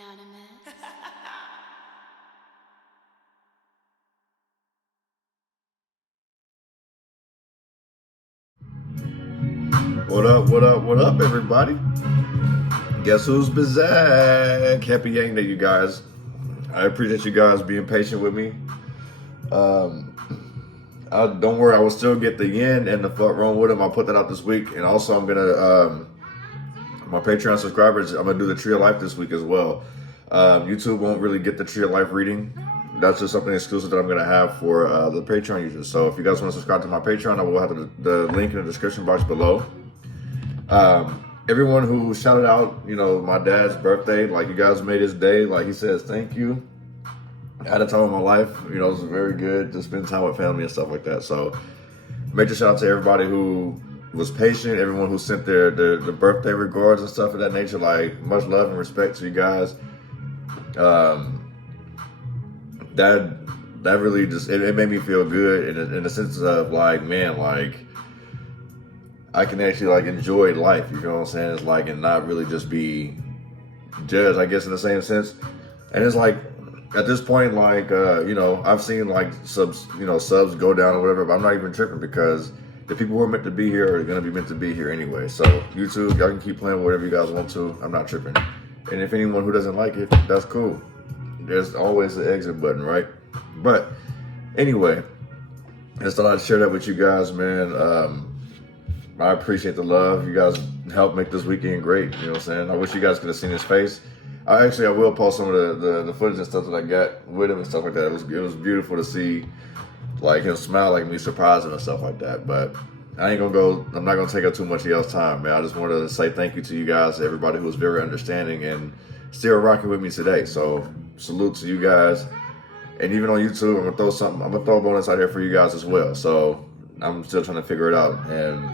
Anonymous. What up, what up, what up, everybody? Guess who's back? Happy Yang Day, you guys. I appreciate you guys being patient with me. Don't worry, I will still get the yen and the fuck wrong with them. I'll put that out this week. And also, I'm going to, my Patreon subscribers, I'm going to do the Tree of Life this week as well. YouTube won't really get the Tree of Life reading. That's just something exclusive that I'm going to have for the Patreon users. So if you guys want to subscribe to my Patreon, I will have the link in the description box below. Everyone who shouted out, you know, my dad's birthday, like you guys made his day, like he says, thank you. I had a time of my life, you know, it was very good to spend time with family and stuff like that. So major shout out to everybody who was patient, everyone who sent their birthday regards and stuff of that nature. Like much love and respect to you guys. That really just, it made me feel good in the sense of like, man, like, I can actually like enjoy life, you know what I'm saying? It's like, and not really just be judged, I guess, in the same sense. And it's like, at this point, like, you know, I've seen like subs go down or whatever, but I'm not even tripping because the people who are meant to be here are going to be meant to be here anyway. So YouTube, y'all can keep playing whatever you guys want to. I'm not tripping. And if anyone who doesn't like it, that's cool. There's always the exit button, right? But anyway, I just thought I'd share that with you guys, man. I appreciate the love. You guys helped make this weekend great. You know what I'm saying? I wish you guys could have seen his face. I will post some of the footage and stuff that I got with him and stuff like that. It was beautiful to see, like, him smile, like me surprise him and stuff like that. But I'm not gonna take up too much of y'all's time, man. I just wanted to say thank you to you guys, everybody who was very understanding and still rocking with me today. So salute to you guys. And even on YouTube, I'm gonna throw a bonus out here for you guys as well. So I'm still trying to figure it out, and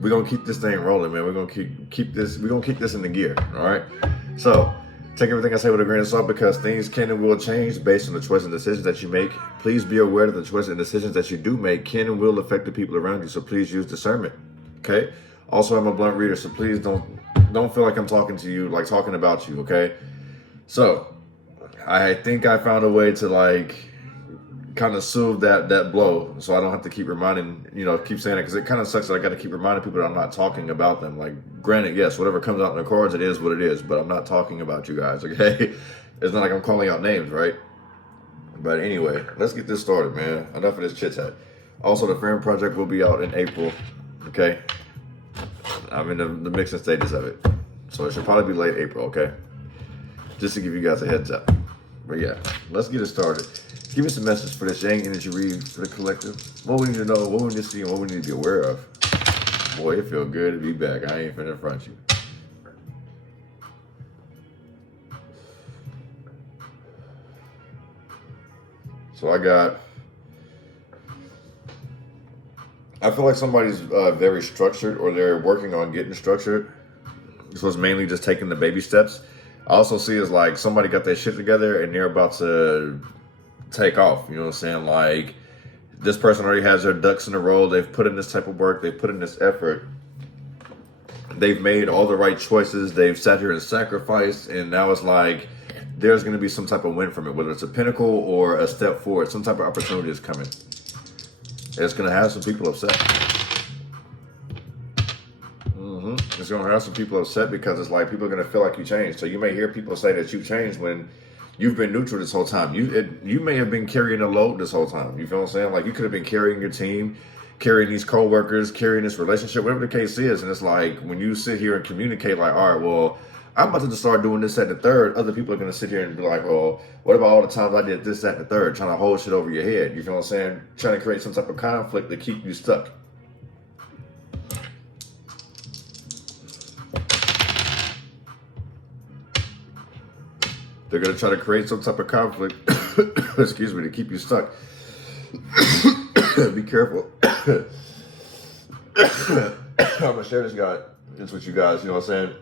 we're gonna keep this thing rolling, man. We're gonna keep this in the gear, all right? So take everything I say with a grain of salt because things can and will change based on the choices and decisions that you make. Please be aware that the choices and decisions that you do make can and will affect the people around you. So please use discernment. Okay. Also, I'm a blunt reader, so please don't feel like I'm talking to you, like talking about you. Okay. So I think I found a way to like kind of soothe that blow, so I don't have to keep reminding, keep saying it, because it kind of sucks that I got to keep reminding people that I'm not talking about them. Like, granted, yes, whatever comes out in the cards, it is what it is, but I'm not talking about you guys, okay? It's not like I'm calling out names, right? But anyway, let's get this started, man. Enough of this chit chat. Also, the Frame Project will be out in April, okay? I'm in the mixing stages of it, so it should probably be late April, okay? Just to give you guys a heads up. But yeah, let's get it started. Give me some message for this Yang energy read for the collective. What we need to know, what we need to see, and what we need to be aware of. Boy, it feel good to be back. I ain't finna front you. So I feel like somebody's very structured, or they're working on getting structured. So it's mainly just taking the baby steps. I also see as like somebody got their shit together and they're about to take off, you know what I'm saying? Like, this person already has their ducks in a row. They've put in this type of work. They've put in this effort. They've made all the right choices. They've sat here and sacrificed, and now it's like there's going to be some type of win from it, whether it's a pinnacle or a step forward. Some type of opportunity is coming. It's going to have some people upset. It's going to have some people upset because it's like people are going to feel like you changed. So you may hear people say that you changed when you've been neutral this whole time. You may have been carrying a load this whole time. You feel what I'm saying? Like, you could have been carrying your team, carrying these co-workers, carrying this relationship, whatever the case is. And it's like, when you sit here and communicate like, all right, well, I'm about to just start doing this, that, and the third. Other people are going to sit here and be like, well, what about all the times I did this, that, and the third? Trying to hold shit over your head. You feel what I'm saying? Trying to create some type of conflict to keep you stuck. They're going to try to create some type of conflict, excuse me, to keep you stuck. Be careful. I'm going to share this with you guys, you know what I'm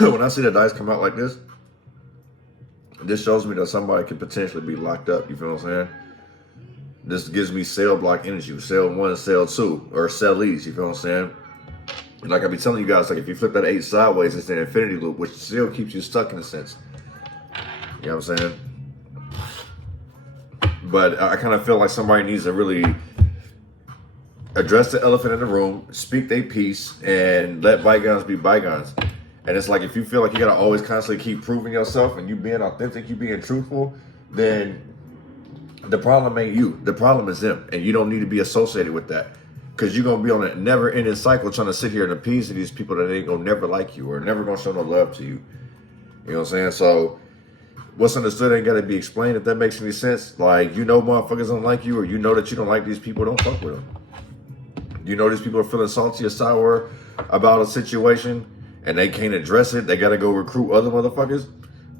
saying? When I see the dice come out like this shows me that somebody could potentially be locked up, you feel what I'm saying? This gives me cell block energy, cell 1, cell 2, or cell E's, you feel what I'm saying? like I be telling you guys, like if you flip that 8 sideways, it's an infinity loop, which still keeps you stuck in a sense. You know what I'm saying? But I kind of feel like somebody needs to really address the elephant in the room, speak their piece, and let bygones be bygones. And it's like, if you feel like you gotta always constantly keep proving yourself and you being authentic, you being truthful, then the problem ain't you. The problem is them. And you don't need to be associated with that. Because you're gonna be on a never-ending cycle trying to sit here and appease to these people that ain't gonna never like you or never gonna show no love to you. You know what I'm saying? So what's understood ain't gotta be explained, if that makes any sense. Like, you know motherfuckers don't like you, or you know that you don't like these people, don't fuck with them. You know these people are feeling salty or sour about a situation and they can't address it. They got to go recruit other motherfuckers.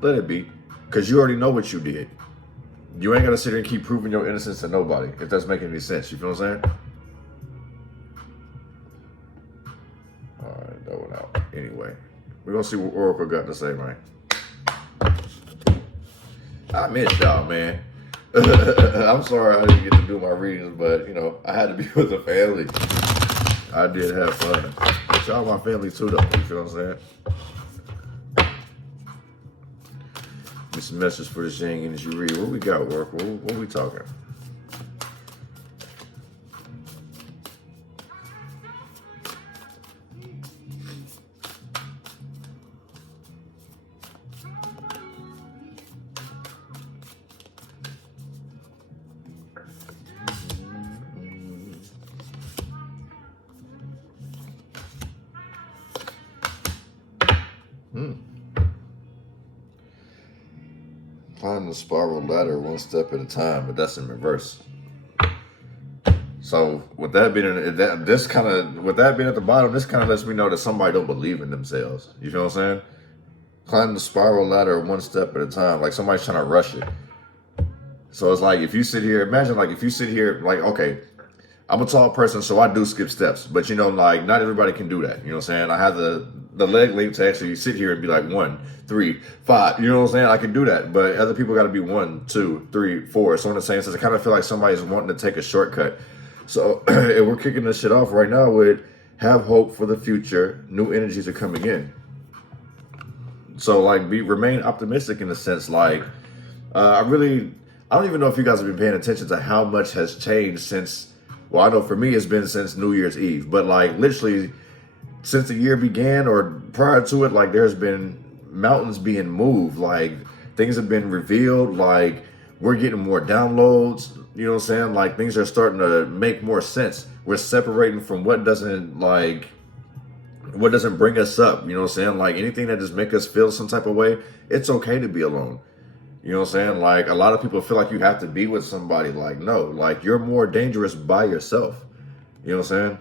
Let it be. Because you already know what you did. You ain't got to sit here and keep proving your innocence to nobody, if that's making any sense. You feel what I'm saying? All right, that went out. Anyway, we're going to see what Oracle got to say, man. I missed y'all, man. I'm sorry I didn't get to do my readings, but, you know, I had to be with the family. I did have fun. But y'all my family too, though. You feel what I'm saying? Give me some messages for this Yang Energy read. What we got, work? What we talking? Climb the spiral ladder one step at a time, but that's in reverse. So with that being at the bottom, this kind of lets me know that somebody don't believe in themselves. You feel what I'm saying? Climb the spiral ladder one step at a time, like somebody's trying to rush it. So it's like, if you sit here, imagine like if you sit here, like, okay, I'm a tall person, so I do skip steps, but you know, like not everybody can do that. You know what I'm saying? I have the leg length to actually sit here and be like 1, 3, 5. You know what I'm saying? I can do that, but other people got to be 1, 2, 3, 4. So in the same sense, I kind of feel like somebody's wanting to take a shortcut. So if we're kicking this shit off right now with have hope for the future, new energies are coming in. So like remain optimistic in a sense. Like I don't even know if you guys have been paying attention to how much has changed since. Well, I know for me it's been since New Year's Eve, but like literally since the year began or prior to it, like there's been mountains being moved, like things have been revealed, like we're getting more downloads, you know what I'm saying? Like things are starting to make more sense. We're separating from what doesn't bring us up, you know what I'm saying? Like anything that just make us feel some type of way, it's okay to be alone. You know what I'm saying? Like a lot of people feel like you have to be with somebody. Like, no, like you're more dangerous by yourself. You know what I'm saying?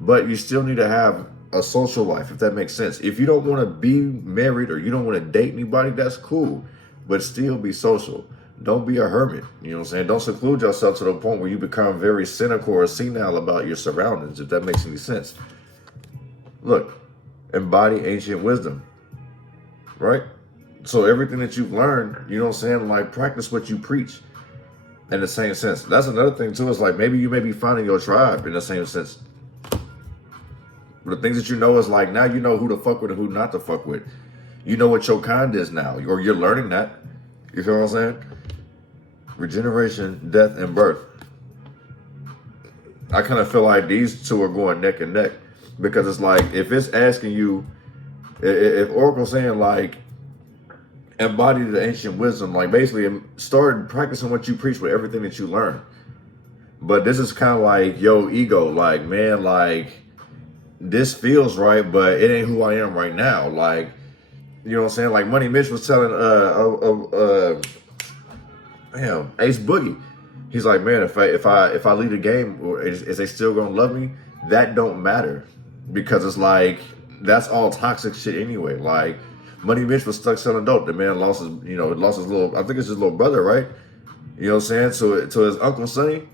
But you still need to have a social life, if that makes sense. If you don't want to be married or you don't want to date anybody, that's cool. But still be social. Don't be a hermit. You know what I'm saying? Don't seclude yourself to the point where you become very cynical or senile about your surroundings, if that makes any sense. Look, embody ancient wisdom, right? So everything that you've learned, you know what I'm saying? Like practice what you preach in the same sense. That's another thing too. Is like maybe you may be finding your tribe in the same sense. But the things that you know is like now you know who to fuck with and who not to fuck with. You know what your kind is now, or you're learning that. You feel what I'm saying? Regeneration, death, and birth. I kind of feel like these two are going neck and neck because it's like if it's asking you, if Oracle's saying like, embody the ancient wisdom, like basically start practicing what you preach with everything that you learn. But this is kind of like yo ego, like man, like this feels right, but it ain't who I am right now. Like, you know what I'm saying? Like Money Mitch was telling Ace Boogie, he's like, man, if I lead a game, is they still gonna love me? That don't matter because it's like that's all toxic shit anyway. Like Money Mitch was stuck selling dope. The man lost his little, I think it's his little brother, right? You know what I'm saying? So to his Uncle Sonny,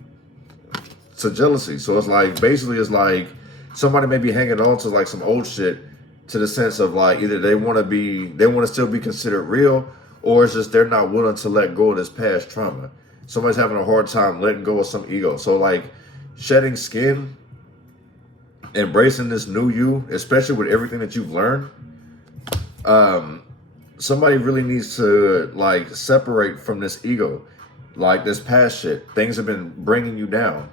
to jealousy. So it's like, basically it's like somebody may be hanging on to like some old shit to the sense of like either they want to still be considered real, or it's just they're not willing to let go of this past trauma. Somebody's having a hard time letting go of some ego. So like shedding skin embracing this new you, especially with everything that you've learned, somebody really needs to like separate from this ego, like this past shit. Things have been bringing you down.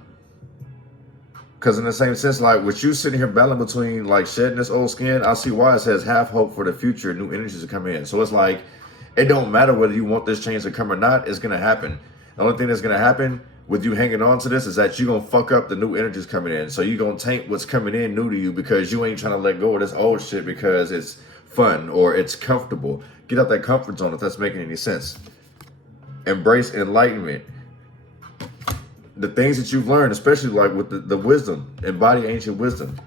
Because in the same sense, like with you sitting here battling between like shedding this old skin, I see why it says have hope for the future, new energies to come in. So it's like, it don't matter whether you want this change to come or not, it's going to happen. The only thing that's going to happen with you hanging on to this is that you're going to fuck up the new energies coming in. So you're going to taint what's coming in new to you because you ain't trying to let go of this old shit because it's fun or it's comfortable. Get out that comfort zone if that's making any sense. Embrace enlightenment. The things that you've learned, especially like with the wisdom, embody ancient wisdom.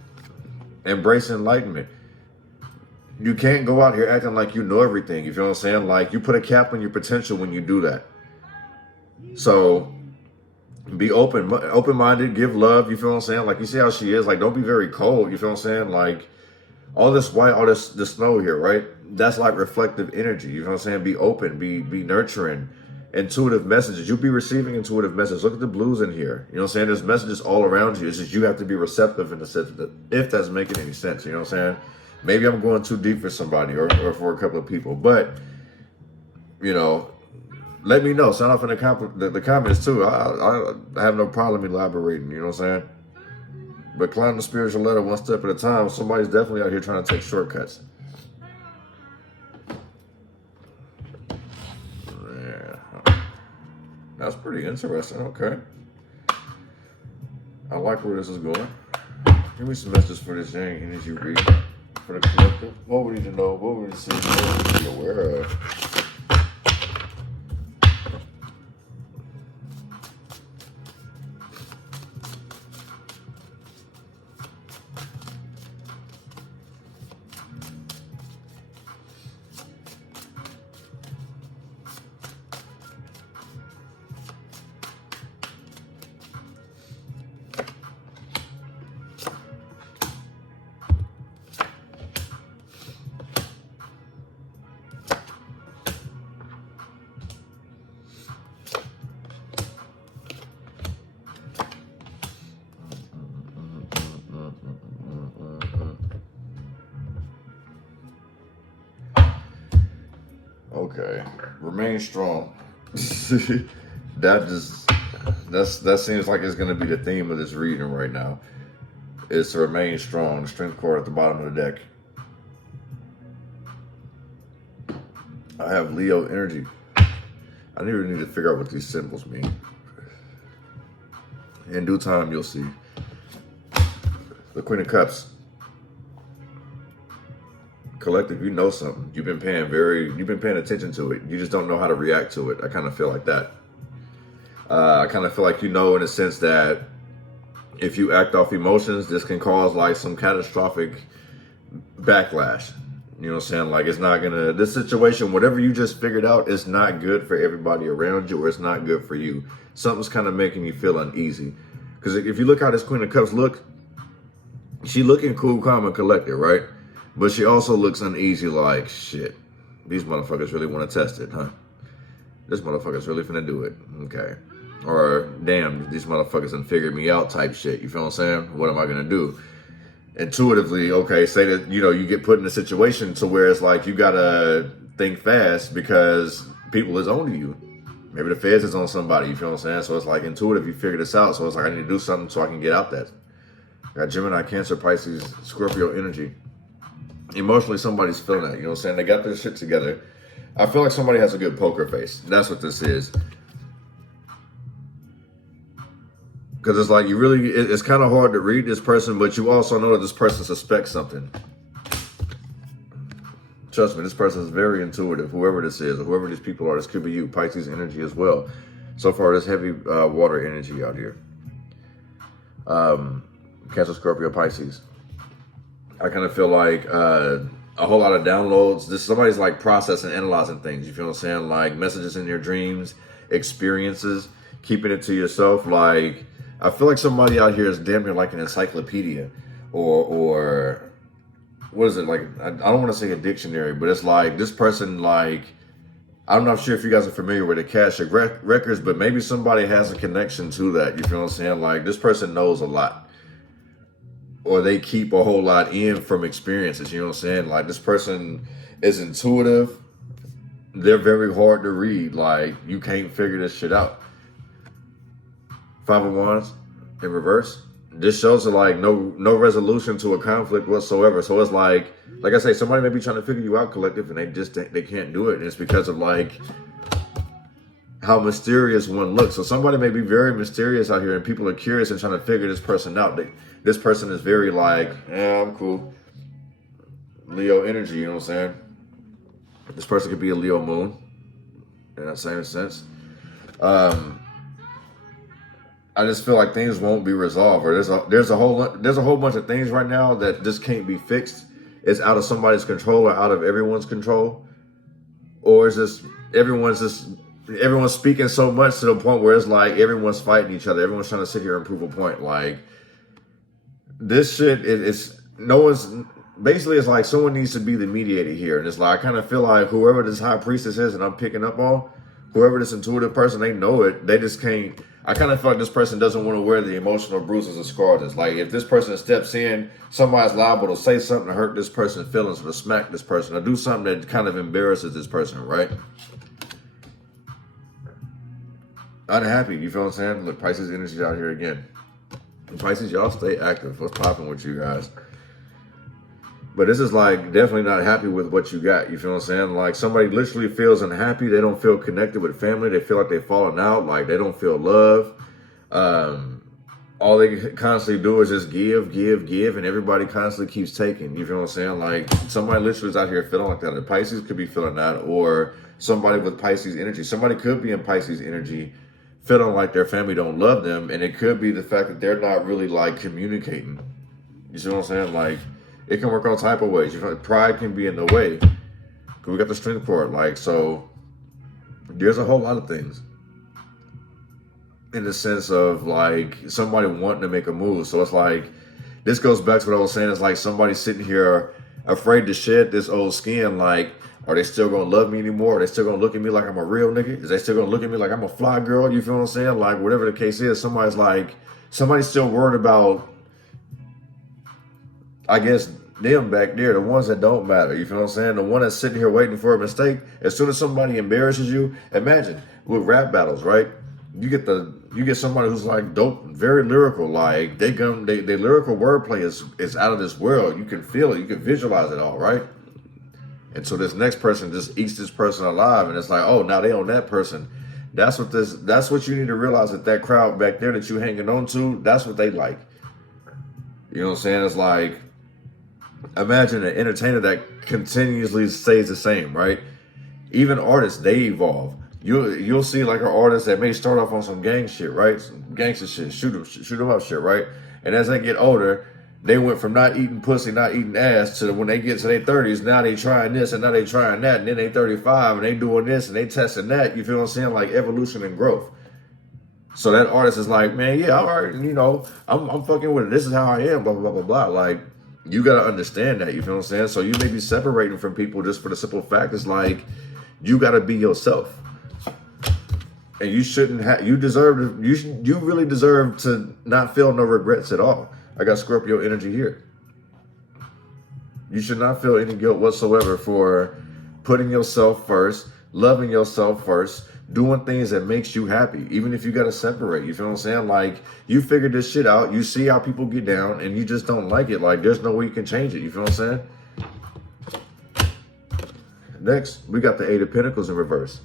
Embrace enlightenment. You can't go out here acting like you know everything. You feel what I'm saying? Like you put a cap on your potential when you do that. So be open-minded, give love. You feel what I'm saying? Like you see how she is. Like don't be very cold. You feel what I'm saying? Like all this white, all this snow here, right? That's like reflective energy. You know what I'm saying? Be open, be nurturing. Intuitive messages. You'll be receiving intuitive messages. Look at the blues in here. You know what I'm saying? There's messages all around you. It's just you have to be receptive in the sense that if that's making any sense. You know what I'm saying? Maybe I'm going too deep for somebody or for a couple of people. But, you know, let me know. Sound off in the comments too. I have no problem elaborating. You know what I'm saying? But climb the spiritual ladder one step at a time. Somebody's definitely out here trying to take shortcuts. That's pretty interesting. Okay. I like where this is going. Give me some messages for this Yang energy read for the collective. What we need to know, what we need to see, what we need to be aware of. Okay, remain strong. That seems like it's gonna be the theme of this reading right now. Is to remain strong. The strength card at the bottom of the deck. I have Leo energy. I really need to figure out what these symbols mean. In due time, you'll see. The Queen of Cups. Collective, you know something. You've been paying attention to it. You just don't know how to react to it. I kind of feel like that. I kind of feel like you know in a sense that if you act off emotions, this can cause like some catastrophic backlash. You know what I'm saying? Like it's not gonna, this situation, whatever you just figured out, is not good for everybody around you or it's not good for you. Something's kind of making you feel uneasy. Because if you look how this Queen of Cups look, she looking cool, calm, and collected, right? But she also looks uneasy like, shit, these motherfuckers really want to test it, huh? This motherfucker's really finna do it, okay. Or, damn, these motherfuckers done figured me out type shit, you feel what I'm saying? What am I gonna do? Intuitively, okay, say that, you know, you get put in a situation to where it's like you gotta think fast because people is on you. Maybe the feds is on somebody, you feel what I'm saying? So it's like intuitive, you figure this out. So it's like I need to do something so I can get out that. Got Gemini, Cancer, Pisces, Scorpio energy. Emotionally, somebody's feeling it, you know what I'm saying? They got their shit together. I feel like somebody has a good poker face. That's what this is. Because it's like you really, it's kind of hard to read this person, but you also know that this person suspects something. Trust me, this person is very intuitive, whoever this is, or whoever these people are. This could be you, Pisces energy as well. So far, there's heavy water energy out here. Cancer, Scorpio, Pisces. I kind of feel like a whole lot of downloads. Somebody's like processing, analyzing things. You feel what I'm saying? Like messages in your dreams, experiences, keeping it to yourself. Like, I feel like somebody out here is damn near like an encyclopedia or what is it? Like, I don't want to say a dictionary, but it's like this person, like, I'm not sure if you guys are familiar with the Cashapp records, but maybe somebody has a connection to that. You feel what I'm saying? Like, this person knows a lot. or they keep a whole lot in from experiences. You know what I'm saying? Like, this person is intuitive. They're very hard to read. Like, you can't figure this shit out. Five of Wands in reverse. This shows like no resolution to a conflict whatsoever. So it's like I say, somebody may be trying to figure you out, collective, and they can't do it. And it's because of like how mysterious one looks. So somebody may be very mysterious out here, and people are curious and trying to figure this person out. This person is very like, yeah, I'm cool. Leo energy, you know what I'm saying? This person could be a Leo moon in that same sense. I just feel like things won't be resolved, or there's a whole bunch of things right now that just can't be fixed. It's out of somebody's control or out of everyone's control, or it's just everyone's speaking so much to the point where it's like everyone's fighting each other. Everyone's trying to sit here and prove a point. Like, this shit, it's like someone needs to be the mediator here. And it's like, I kind of feel like whoever this high priestess is, and I'm picking up on, whoever this intuitive person, they know it. They just can't. I kind of feel like this person doesn't want to wear the emotional bruises or scars. Like, if this person steps in, somebody's liable to say something to hurt this person's feelings, or to smack this person, or do something that kind of embarrasses this person, right? Unhappy, you feel what I'm saying? Look, Pisces energy out here again. And Pisces, y'all stay active. What's popping with you guys? But this is like definitely not happy with what you got. You feel what I'm saying? Like, somebody literally feels unhappy. They don't feel connected with family. They feel like they've fallen out. Like, they don't feel love. All they constantly do is just give, and everybody constantly keeps taking. You feel what I'm saying? Like, somebody literally is out here feeling like that. The Pisces could be feeling that, or somebody with Pisces energy. Somebody could be in Pisces energy feeling like their family don't love them, and it could be the fact that they're not really like communicating. You see what I'm saying? Like, it can work all type of ways. You know, pride can be in the way. We got the strength for it. Like, so there's a whole lot of things in the sense of like somebody wanting to make a move. So it's like, this goes back to what I was saying. It's like somebody sitting here afraid to shed this old skin. Like, are they still gonna love me anymore? Are they still gonna look at me like I'm a real nigga? Is they still gonna look at me like I'm a fly girl? You feel what I'm saying? Like, whatever the case is, somebody's still worried about, I guess, them back there, the ones that don't matter. You feel what I'm saying? The one that's sitting here waiting for a mistake. As soon as somebody embarrasses you, imagine with rap battles, right? You get somebody who's like dope, very lyrical. Like, they lyrical wordplay is out of this world. You can feel it, you can visualize it all, right? And so this next person just eats this person alive, and it's like, oh, now they own that person. That's what you need to realize, that crowd back there that you hanging on to, that's what they like. You know what I'm saying? It's like, imagine an entertainer that continuously stays the same, right? Even artists, they evolve. You'll see like an artist that may start off on some gang shit, right? Some gangster shit, shoot 'em up shit, right? And as they get older, they went from not eating pussy, not eating ass, to when they get to their 30s, now they trying this and now they trying that, and then they 35 and they doing this and they testing that. You feel what I'm saying? Like, evolution and growth. So that artist is like, man, yeah, all right, you know, I'm fucking with it. This is how I am, blah, blah, blah, blah, blah. Like, you got to understand that, you feel what I'm saying? So you may be separating from people just for the simple fact, it's like, you got to be yourself. And you shouldn't have, you really deserve to not feel no regrets at all. I got Scorpio energy here. You should not feel any guilt whatsoever for putting yourself first, loving yourself first, doing things that makes you happy, even if you got to separate. You feel what I'm saying? Like, you figured this shit out. You see how people get down and you just don't like it. Like, there's no way you can change it. You feel what I'm saying? Next, we got the 8 of Pentacles in reverse.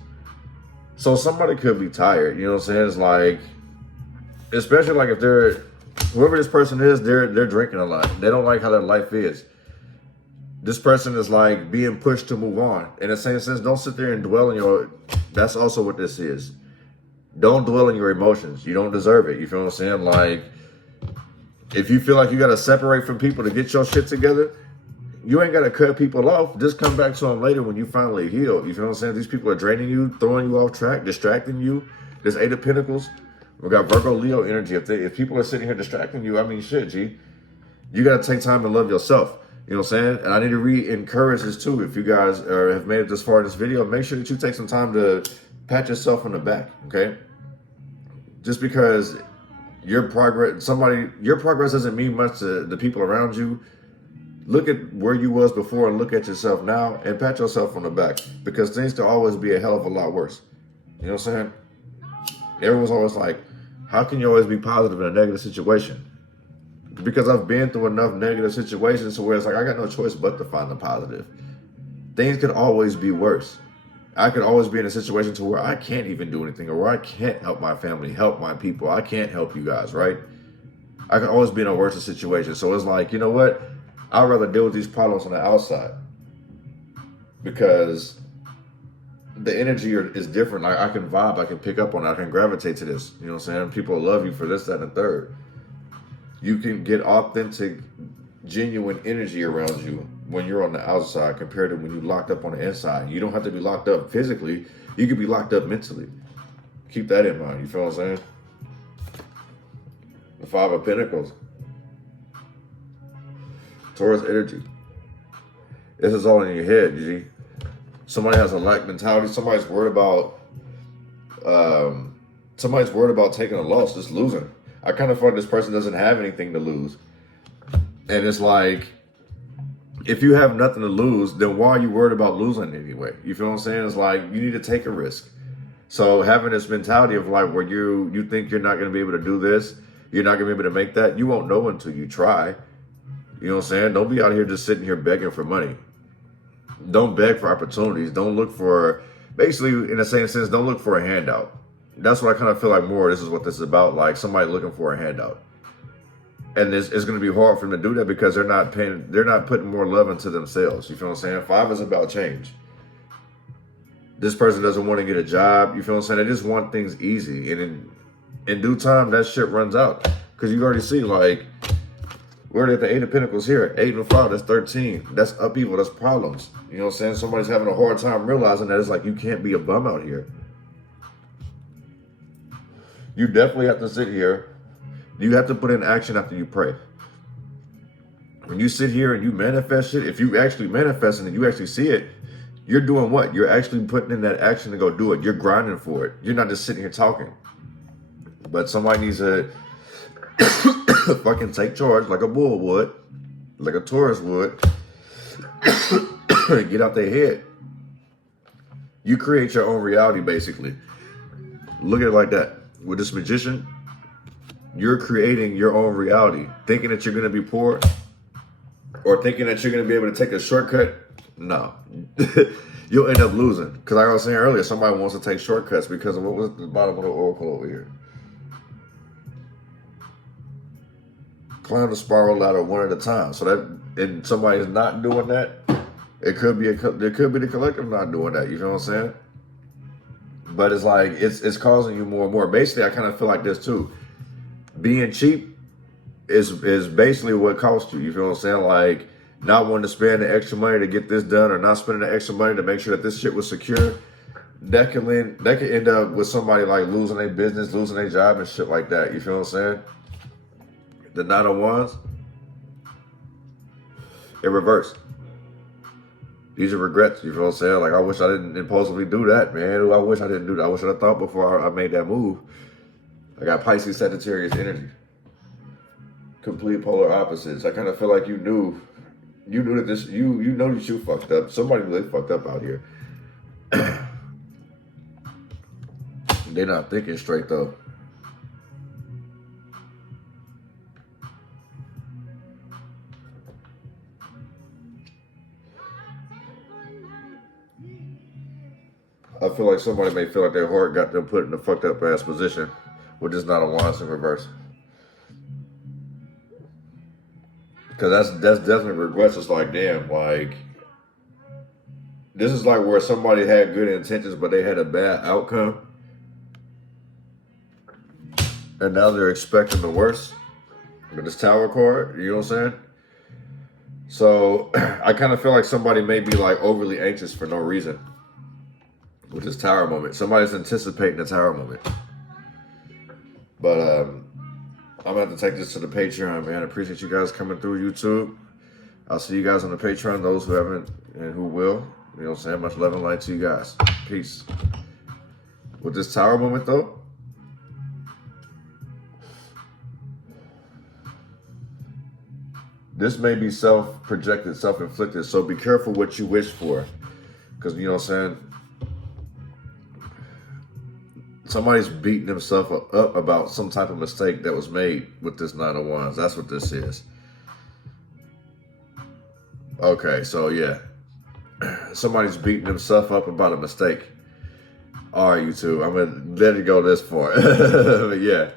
So somebody could be tired. You know what I'm saying? It's like, especially like if whoever this person is, they're drinking a lot. They don't like how their life is. This person is like being pushed to move on. In the same sense, don't sit there and dwell in that's also what this is. Don't dwell in your emotions. You don't deserve it. You feel what I'm saying? Like, if you feel like you got to separate from people to get your shit together, you ain't got to cut people off. Just come back to them later when you finally heal. You feel what I'm saying? These people are draining you, throwing you off track, distracting you. This 8 of Pentacles. We got Virgo, Leo energy. If people are sitting here distracting you, I mean, shit, G. You got to take time to love yourself. You know what I'm saying? And I need to re-encourage this too. If you guys have made it this far in this video, make sure that you take some time to pat yourself on the back, okay? Just because your progress doesn't mean much to the people around you. Look at where you was before and look at yourself now and pat yourself on the back, because things can always be a hell of a lot worse. You know what I'm saying? Everyone's always like, how can you always be positive in a negative situation? Because I've been through enough negative situations to where it's like, I got no choice but to find the positive. Things could always be worse. I could always be in a situation to where I can't even do anything, or where I can't help my family, help my people. I can't help you guys, right? I could always be in a worse situation. So it's like, you know what? I'd rather deal with these problems on the outside, because the energy is different. I can vibe, I can pick up on it, I can gravitate to this. You know what I'm saying? People love you for this, that, and the third. You can get authentic, genuine energy around you when you're on the outside compared to when you're locked up on the inside. You don't have to be locked up physically. You can be locked up mentally. Keep that in mind. You feel what I'm saying? The Five of Pentacles. Taurus energy. This is all in your head, G. Somebody has a lack mentality. Somebody's worried about taking a loss, just losing. I kind of feel like this person doesn't have anything to lose. And it's like, if you have nothing to lose, then why are you worried about losing anyway? You feel what I'm saying? It's like, you need to take a risk. So having this mentality of like, where you think you're not going to be able to do this, you're not going to be able to make that, you won't know until you try. You know what I'm saying? Don't be out here just sitting here begging for money. Don't beg for opportunities. Don't look for, basically, in the same sense, don't look for a handout. That's what I kind of feel like more. This is what this is about. Like somebody looking for a handout. And it's going to be hard for them to do that because they're not putting more love into themselves. You feel what I'm saying? 5 is about change. This person doesn't want to get a job. You feel what I'm saying? They just want things easy. And in due time, that shit runs out. Because you already see, like, we're at the 8 of Pentacles here. 8 and 5, that's 13. That's upheaval, that's problems. You know what I'm saying? Somebody's having a hard time realizing that it's like, you can't be a bum out here. You definitely have to sit here. You have to put in action after you pray. When you sit here and you manifest shit, if you actually manifest and you actually see it, you're doing what? You're actually putting in that action to go do it. You're grinding for it. You're not just sitting here talking. But somebody needs to fucking take charge like a bull would, like a Taurus would, get out their head. You create your own reality, basically. Look at it like that. With this magician, you're creating your own reality. Thinking that you're going to be poor or thinking that you're going to be able to take a shortcut, no. You'll end up losing. Because like I was saying earlier, somebody wants to take shortcuts because of what was at the bottom of the oracle over here. Climb the spiral ladder one at a time. So that, and somebody is not doing that, it could be the collective not doing that. You know what I'm saying? But it's like, it's causing you more and more. Basically, I kind of feel like this too. Being cheap is basically what costs you. You feel what I'm saying? Like, not wanting to spend the extra money to get this done, or not spending the extra money to make sure that this shit was secure. That could end up with somebody like losing their business, losing their job and shit like that. You feel what I'm saying? The 9 of Wands, in reverse. These are regrets, you feel what I'm saying? Like, I wish I didn't impulsively do that, man. I wish I didn't do that. I wish I'd have thought before I made that move. I got Pisces, Sagittarius energy. Complete polar opposites. I kind of feel like you knew that this, you know that you fucked up. Somebody really fucked up out here. They're not thinking straight, though. I feel like somebody may feel like their heart got them put in a fucked up ass position, which is not a Wands in reverse. Because that's definitely regrets. It's like, damn, like, this is like where somebody had good intentions, but they had a bad outcome. And now they're expecting the worst with this Tower card, you know what I'm saying? So I kind of feel like somebody may be like overly anxious for no reason with this Tower moment. Somebody's anticipating the Tower moment. But I'm gonna have to take this to the Patreon, man. I appreciate you guys coming through YouTube. I'll see you guys on the Patreon, those who haven't and who will. You know what I'm saying? Much love and light to you guys. Peace. With this Tower moment though, This may be self-projected, self-inflicted, so be careful what you wish for. Because, you know what I'm saying? Somebody's beating themselves up about some type of mistake that was made with this Nine of Wands. That's what this is. Okay, so yeah. Somebody's beating themselves up about a mistake. All right, you two. I'm going to let it go this far. But yeah.